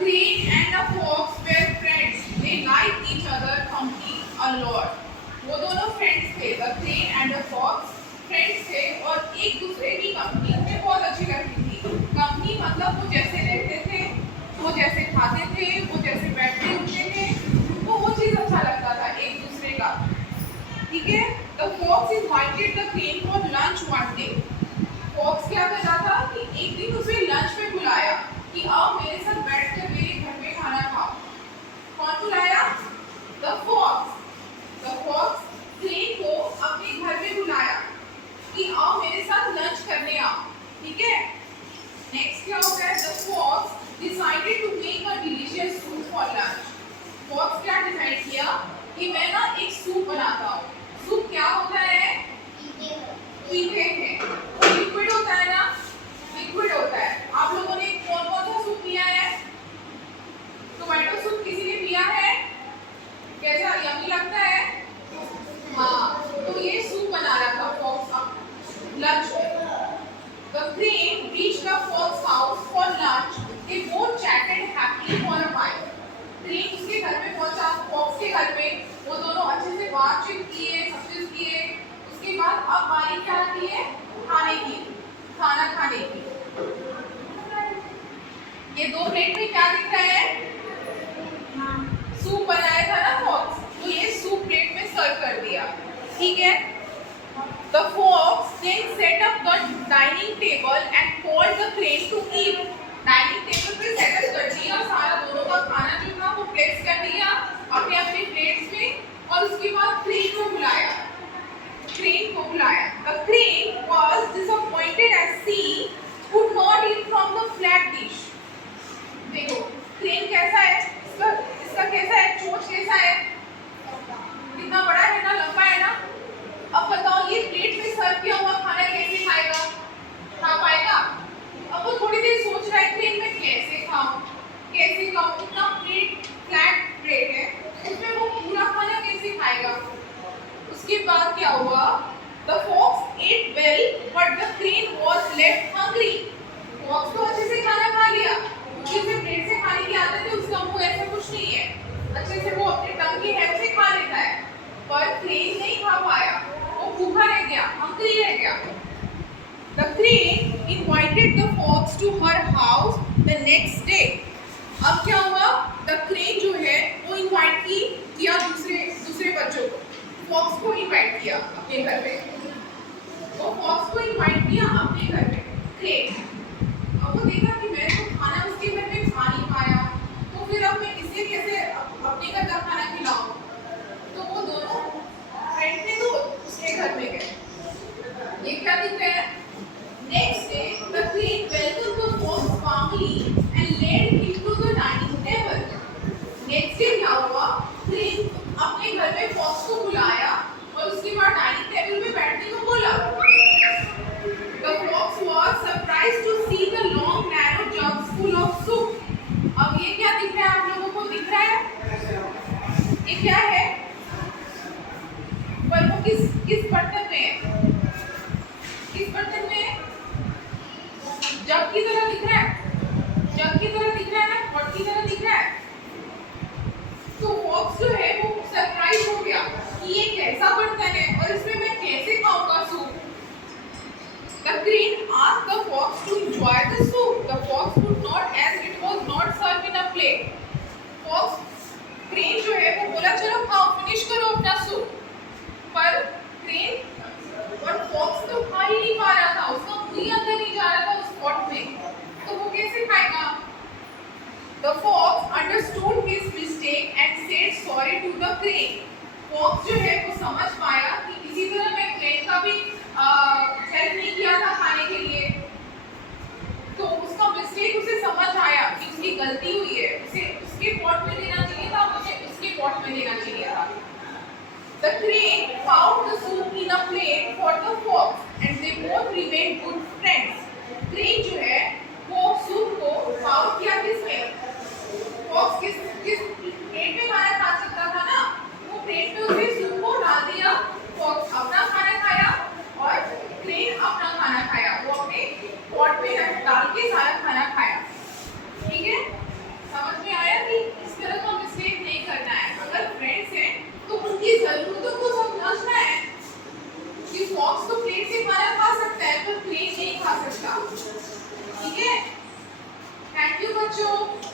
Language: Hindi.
crane and a fox were friends. They liked each other company a lot. वो दोनों फ्रेंड्स थे. The crane and the fox friends थे और एक दूसरे की कंपनी उन्हें बहुत अच्छी लगती थी. कंपनी मतलब वो जैसे रहते थे, वो जैसे खाते थे, वो जैसे बैठते उठते थे, उनको वो चीज़ अच्छा लगता था एक दूसरे का. ठीक है. The fox invited the crane for lunch one day. Fox क्या कर रहा था कि एक दिन उसे लंच पे बुलाया कि आओ मेरे साथ बैठकर मेरे घर में खाना खाओ. कौन बुलाया? The fox. The fox crane को अपने घर में बुलाया कि आओ मेरे साथ लंच करने आओ. ठीक है. नेक्स्ट क्या होता है? The fox decided to make a delicious soup for lunch. Fox क्या डिसाइड किया कि मैं ना एक सूप बनाता हूँ. सूप क्या होता है? पीते हैं. लिक्विड होता है ना, लिक्विड होता है. आप लोगों ने कौन कौन सा सूप पिया है? टोमेटो सूप किसी ने पिया है? कैसा यम्मी लगता है? हाँ. तो ये सूप बना रहा था फॉक्स अब लंच में. The crane reached the fox house for lunch. They both chatted happily for a while. Crane उसके घर में पहुंचा, फॉक्स के घर में. वो दोनों अच्छे से बातचीत किए, सब चीज किए. उसके बाद अब बारी क्या आती है? खाने की, खाना खाने की. ये दो प्लेट में क्या दिख रहा है? सूप बनाया था ना फॉक्स, तो ये सूप प्लेट में सर्व कर दिया. ठीक है. The fox then set up the dining table and called the crane to eat. Dining table पे सेटअप कर दिया, सारा दोनों का खाना जो था वो प्लेस कर दिया अपने अपने प्लेट्स में. और उसके बाद क्रेन को बुलाया. क्रेन को बुलाया. The crane was disappointed as she could not eat from the flat dish. देखो क्रेन कैसा है? इसका कैसा है? चोंच कैसा है? कितना बड़ा है ना, लंबा है ना. अब बताओ ये प्लेट में सर्व किया हुआ खाना कैसे खाएगा? खा पाएगा? अब वो थोड़ी देर सोच रहा है क्रेन में कैसे खाऊं, कैसे खाऊं. इतना प्लेट, फ्लैट प्लेट है, उसमें वो पूरा खाना कैसे खाएगा? उसके बाद क्या हुआ? The fox ate well, but the crane was left hungry. Fox तो अच्छे से खाना खा लिया, क्योंकि उसे प्लेट से खाने की आदत है, उसका मुंह ऐसा कुछ नहीं है, अच्छे से वो अपने टंग की हेल्प से खा लेता है. पर क्रेन नहीं खा पाया, वो भूखा रह गया, हंग्री रह गया. The crane invited the fox to her house the next day. अब क्या हुआ? The crane जो है वो इनवाइट किया दूसरे बच्चों को. फॉक्स को इनवाइट किया अपने घर पे. वो फॉक्स को इनवाइट किया अपने घर पे. क्रेन अब वो देखा कि मैं तो खाना उसके घर में खा नहीं पाया, तो फिर अब मैं इसे कैसे अपने घर का खाना खिलाऊं. तो वो दोनों फ्रेंड थे तो उसके घर में गए. ये क्या दिख रहा है? Next day, the crane welcomed the fox warmly and led him to the dining table. Next day क्या हुआ? क्रेन अपने घर में फॉक्स को बुलाया और उसके बाद डाइनिंग टेबल पे बैठने को बोला. The fox was surprised to see the long narrow jugs full of soup. अब ये क्या दिख रहा है? आप लोगों को दिख रहा है? ये क्या है? पर वो किस बर्तन में है? किस बर्तन में है? जग की तरह दिख रहा है. जग की तरह दिख रहा है ना, पॉट की तरह दिख रहा है. तो फॉक्स जो है वो सरप्राइज हो गया कि ये कैसा बर्तन है और इसमें मैं कैसे खाऊंगा soup. The crane asked the fox to enjoy the soup. The fox could not, as it was not served in a plate. Fox crane जो है वो बोला चलो खाओ, फिनिश करो अपना सूप. पर क्रेन और फॉक्स तो खा ही नहीं पा रहा था, उसका मुंह ही अंदर नहीं जा रहा था उस पॉट में, तो वो कैसे खाएगा? The fox understood his mistake and said sorry to the crane. Fox जो है वो समझ पाया कि किसी तरह मैं क्रेन का भी हेल्प नहीं किया था खाने के लिए, तो उसका मिस्टेक उसे समझ आया कि उसकी गलती हुई है. उसे उसके पॉट में देना चाहिए था, उसे उसके पॉट में देना चाहिए था. The crane found the soup in a plate for the fox, and they both remained good friends. Crane जो है वो सूप को फाउंड किया किसमें? फॉक्स किस प्लेट में खाना खा सकता था ना, वो प्लेट में उसे सूप को डाल दिया. फॉक्स अपना खाना खाया और क्रेन अपना खाना खाया. वो अपने पॉट में डाल के सारा खाना खाया. ठीक है, समझ बच्चों।